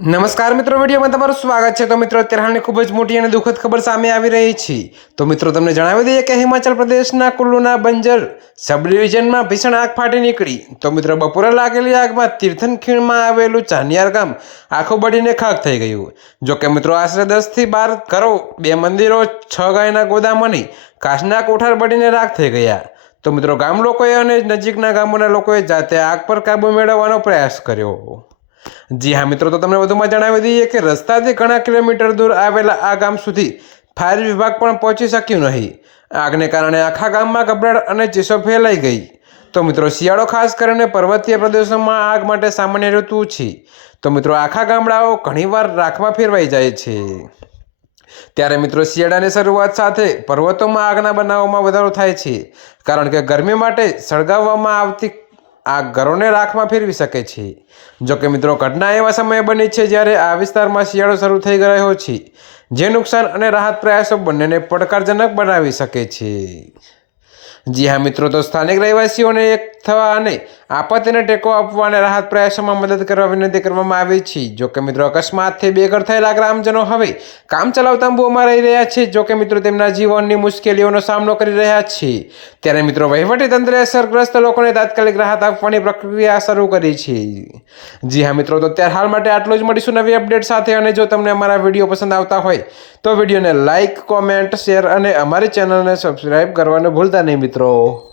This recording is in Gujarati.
નમસ્કાર મિત્રો, વિડીયોમાં તમારું સ્વાગત છે. તો મિત્રો, અત્યારે હાલની ખૂબ જ મોટી અને દુઃખદ ખબર સામે આવી રહી છે. તો મિત્રો, તમને જણાવી દઈએ કે હિમાચલ પ્રદેશના કુલ્લુના બંજર સબ ડિવિઝનમાં ભીષણ આગ ફાટી નીકળી. તો મિત્રો, બપોરે લાગેલી આગમાં તીર્થન ખીણમાં આવેલું ચાનિયાર ગામ આખું બળીને ખાક થઈ ગયું. જોકે મિત્રો, આશરે દસથી બાર ઘરો, બે મંદિરો, છ ગાયના ગોદામ અને કાચના કોઠાર બળીને રાખ થઈ ગયા. તો મિત્રો, ગામ લોકોએ અને નજીકના ગામોના લોકોએ જાતે આગ પર કાબુ મેળવવાનો પ્રયાસ કર્યો. જી હા, મિત્રો, તો તમને વધુમાં જણાવી દઈએ કે રસ્તાથી ઘણા કિલોમીટર દૂર આવેલા આ ગામ સુધી ફાયર વિભાગ પણ પહોંચી શક્યું નહીં. આગને કારણે આખા ગામમાં ગભરાટ અને ચીસો ફેલાઈ ગઈ. તો મિત્રો, શિયાળો ખાસ કરીને પર્વતીય પ્રદેશોમાં આગ માટે સામાન્ય ઋતુ છે. તો મિત્રો, આખા ગામડાઓ ઘણીવાર રાખમાં ફેરવાઈ જાય છે. ત્યારે મિત્રો, શિયાળાની શરૂઆત સાથે પર્વતોમાં આગના બનાવોમાં વધારો થાય છે. કારણ કે ગરમી માટે સળગાવવામાં આવતી આ ઘરોને રાખમાં ફેરવી શકે છે. જો કે મિત્રો, ઘટના એવા સમયે બની છે જ્યારે આ વિસ્તારમાં શિયાળો શરૂ થઈ રહ્યો છે, જે નુકસાન અને રાહત પ્રયાસો બંનેને પડકારજનક બનાવી શકે છે. જી હા મિત્રો, તો સ્થાનિક રહેવાસીઓને એક થવા અને આપત્તિને ટેકો આપવા અને રાહત પ્રયાસોમાં મદદ કરવા વિનંતી કરવામાં આવી છે. જોકે મિત્રો, અકસ્માતથી બેઘર થયેલા ગ્રામજનો હવે કામ ચલાવ તંબુઓમાં રહી રહ્યા છે. જો કે મિત્રો, તેમના જીવનની મુશ્કેલીઓનો સામનો કરી રહ્યા છે. ત્યારે મિત્રો વહીવટીતંત્રે અસરગ્રસ્ત લોકોને તાત્કાલિક રાહત આપવાની પ્રક્રિયા શરૂ કરી છે. જી હા મિત્રો, તો અત્યારે હાલ માટે આટલું જ. મળીશું નવી અપડેટ સાથે અને જો તમને અમારા વીડિયો પસંદ આવતા હોય તો વિડીયોને લાઇક કોમેન્ટ, શેર અને અમારી ચેનલને સબસ્ક્રાઈબ કરવાનું ભૂલતા નહીં મિત્રો.